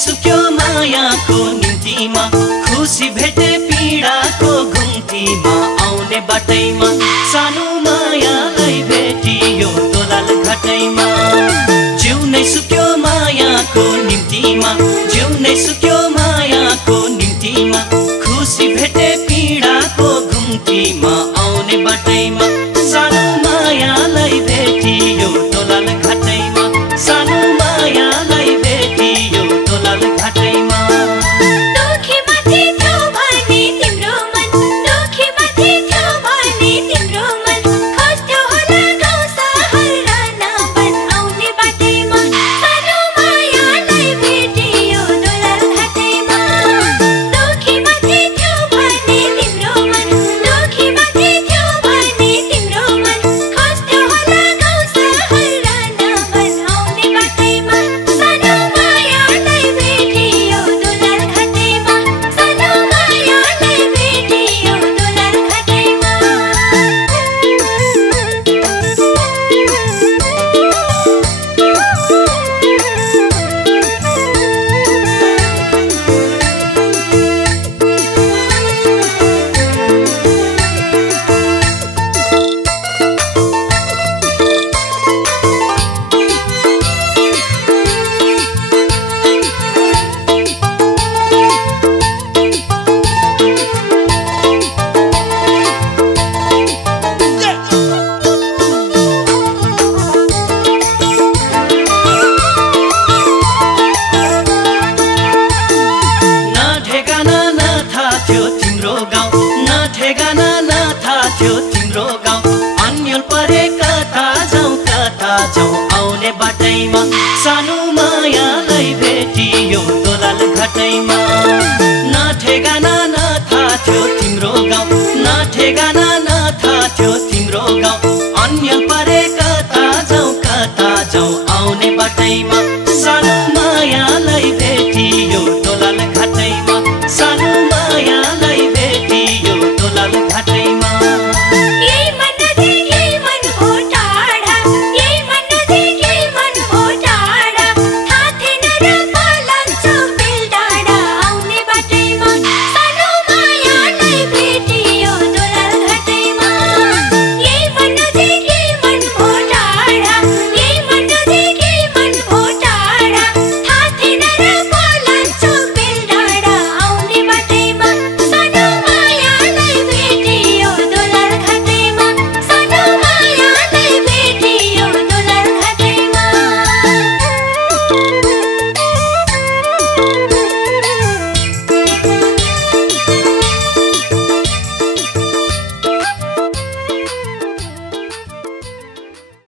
सुक्यो मायाको निम्तिमा खुसी भेटे पीडाको घुम्तीमा आउने बाटैमा सानो मायालाई भेटियो दोलाल घाटैमा जिउनै सुक्यो मायाको निम्तिमा जिउनै सुक्यो मायाको निम्तिमा खुसी भेटे पीडाको घुम्तीमा आउने बाटैमा सानो मायालाई भेटियो दोलाल घाटैमा सानो मायालाई भेटियो दोलाल घाटैमा दुखी माथि थियो भने तिम्रो मन दुखी माथि थियो भने तिम्रो मन खोज्थ्यो होला गाउँ सहर राना बन आउने बाटैमा सानो मायालाई भेटियो दोलाल घाटैमा दुखी माथि थियो भने तिम्रो मन दुखी माथि थियो भने तिम्रो मन खोज्थ्यो होला गाउँ सहर राना बन आउने बाटैमा सानो मायालाई भेटियो दोलाल घाटैमा सानो मायालाई भेटियो दोलाल घाटैमा न ठेगाना न थाहा थियो तिम्रो गाउँ न ठेगाना न थाहा थियो तिम्रो गाउँ अन्यल परे कता जाउँ आउने बाटैमा सानो मायालाई भेटियो दोलाल घाटैमा न ठेगाना न थाहा थियो तिम्रो गाउँ न ठेगाना